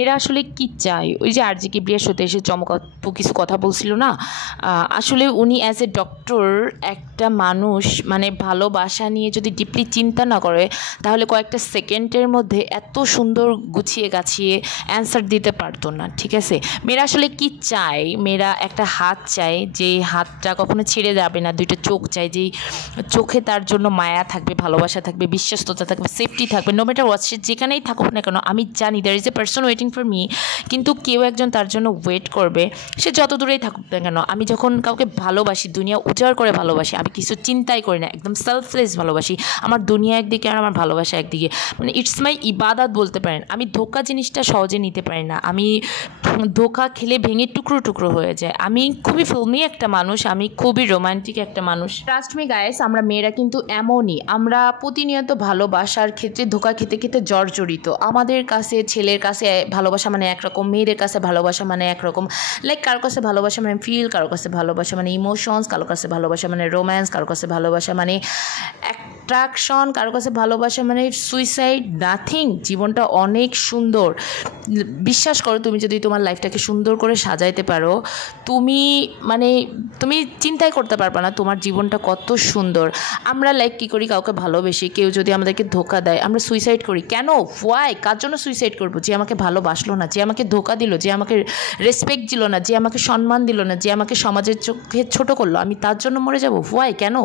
এরা আসলে কি চায়? ওই যে আরজি কিবরিয়া শোতে এসে চমকাপ্পু কিছু কথা বলছিল না, আসলে উনি অ্যাজ এ ডক্টর একটা মানুষ মানে ভালোবাসা নিয়ে যদি ডিপলি চিন্তা না করে তাহলে কয়েকটা সেকেন্ডের মধ্যে এত সুন্দর গুছিয়ে গাছিয়ে অ্যান্সার দিতে পারতো না। ঠিক আছে, মেয়েরা আসলে কি চায়? মেয়েরা একটা হাত চায়, যে হাতটা কখনো ছেড়ে যাবে না। দুইটা চোখ চায়, যেই চোখে তার জন্য মায়া থাকবে, ভালোবাসা থাকবে, বিশ্বস্ততা থাকবে, সেফটি থাকবে। নো ম্যাটার হোয়াট, সে যেখানেই থাকুক না কেন। আমি জানি there is a person waiting for me, কিন্তু কেউ একজন তার জন্য ওয়েট করবে, সে যত দূরেই থাকুক না কেন। আমি যখন কাউকে ভালোবাসি, দুনিয়া উজাড় করে ভালোবাসি, আমি কিছু চিন্তাই করি না, একদম সেলফলেস ভালোবাসি। আমার দুনিয়া একদিকে আর আমার ভালোবাসা একদিকে, মানে ইটস মাই ইবাদত বলতে পারেন। আমি ধোঁকা জিনিসটা সহজে নিতে পারি না। আমি ধোঁকা খেলে ভেঙে টুকরো টুকরো হয়ে যায়। আমি খুবই ফিল্মি একটা মানুষ, আমি খুবই রোমান্টিক একটা মানুষ। ট্রাস্ট মি গাইস, আমরা মেয়েরা কিন্তু এমনই, আমরা প্রতিনিয়ত ভালোবাসার ক্ষেত্রে ধোঁকা খেতে খেতে জর্জরিত। আমাদের কাছে ছেলের কাছে ভালোবাসা মানে একরকম, মেয়েদের কাছে ভালোবাসা মানে একরকম। লাইক কারো কাছে ভালোবাসা মানে ফিল, কারো কাছে ভালোবাসা মানে ইমোশনস, কারো কাছে ভালোবাসা মানে রোম্যান্স, কারো কাছে ভালোবাসা মানে অ্যাট্রাকশন, কারো কাছে ভালোবাসা মানে সুইসাইড। নাথিং। জীবনটা অনেক সুন্দর। বিশ্বাস করো, তুমি যদি তোমার লাইফটাকে সুন্দর করে সাজাইতে পারো, তুমি তুমি চিন্তাই করতে পারবে না তোমার জীবনটা কত সুন্দর। আমরা লাইক কী করি, কাউকে ভালোবেসি, কেউ যদি আমাদেরকে ধোঁকা দেয় আমরা সুইসাইড করি। কেন? ওয়াই? কার জন্য সুইসাইড করবো? যে আমাকে ভালোবাসলো না, যে আমাকে ধোঁকা দিল, যে আমাকে রেসপেক্ট দিল না, যে আমাকে সম্মান দিল না, যে আমাকে সমাজের চোখে ছোট করলো, আমি তার জন্য মরে যাব? ওয়াই? কেন?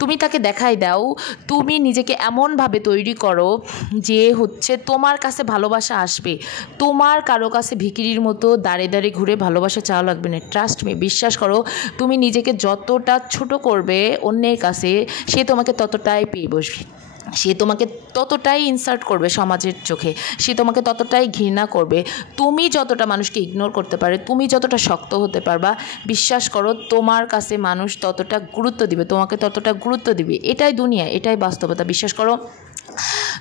তুমি তাকে দেখাই দাও, তুমি নিজেকে এমনভাবে তৈরি করো যে তোমার কাছে ভালোবাসা আসবে। তোমার কারো কাছে ভিখিরির মতো দাঁড়ে দাঁড়ে ঘুরে ভালোবাসা চাওয়া লাগবে না। ট্রাস্ট মি, বিশ্বাস করো, তুমি নিজেকে যতটা ছোট করবে অন্যের কাছে, সে তোমাকে ততটাই পেয়ে বসবে, সে তোমাকে ততটাই ইনসাল্ট করবে সমাজের চোখে, সে তোমাকে ততটাই ঘৃণা করবে। তুমি যতটা মানুষকে ইগনোর করতে পারে, তুমি যতটা শক্ত হতে পারবা, বিশ্বাস করো তোমার কাছে মানুষ ততটা গুরুত্ব দিবে, তোমাকে ততটা গুরুত্ব দিবে। এটাই দুনিয়া, এটাই বাস্তবতা। বিশ্বাস করো,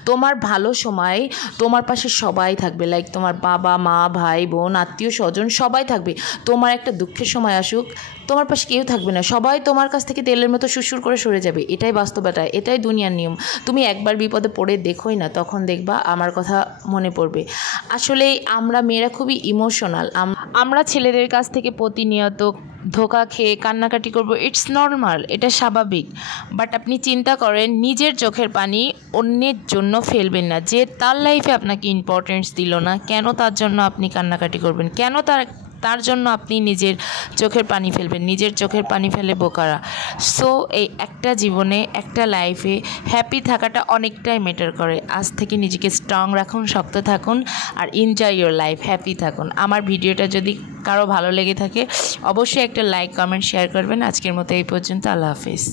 তোমার ভালো সময় তোমার পাশে সবাই থাকবে, লাইক তোমার বাবা মা ভাই বোন আত্মীয় স্বজন সবাই থাকবে। তোমার একটা দুঃখের সময় আসুক, তোমার পাশে কেউ থাকবে না, সবাই তোমার কাছ থেকে তেলের মতো সুরসুর করে সরে যাবে। এটাই বাস্তবতা, এটাই দুনিয়ার নিয়ম। তুমি একবার বিপদে পড়ে দেখোই না, তখন দেখবা আমার কথা মনে পড়বে। আসলে আমরা মেয়েরা খুবই ইমোশনাল। আমরা ছেলেদের কাছ থেকে প্রতিনিয়ত ধোঁকা খেয়ে কান্নাকাটি করব, ইটস নর্মাল, এটা স্বাভাবিক। বাট আপনি চিন্তা করেন, নিজের চোখের পানি অন্যের জন্য ফেলবেন না। যে তার লাইফে আপনাকে ইম্পর্টেন্স দিল না, কেন তার জন্য আপনি কান্নাকাটি করবেন? কেন তার জন্য আপনি নিজের চোখের পানি ফেলবেন? নিজের চোখের পানি ফেলে বোকারা। সো এই একটা জীবনে, একটা লাইফে হ্যাপি থাকাটা অনেকটাই ম্যাটার করে। আজ থেকে নিজেকে স্ট্রং রাখুন, শক্ত থাকুন, আর এনজয় ইয়োর লাইফ, হ্যাপি থাকুন। আমার ভিডিওটা যদি কারো ভালো লেগে থাকে অবশ্যই একটা লাইক কমেন্ট শেয়ার করবেন। আজকের মতো এই পর্যন্ত, আল্লাহ হাফেজ।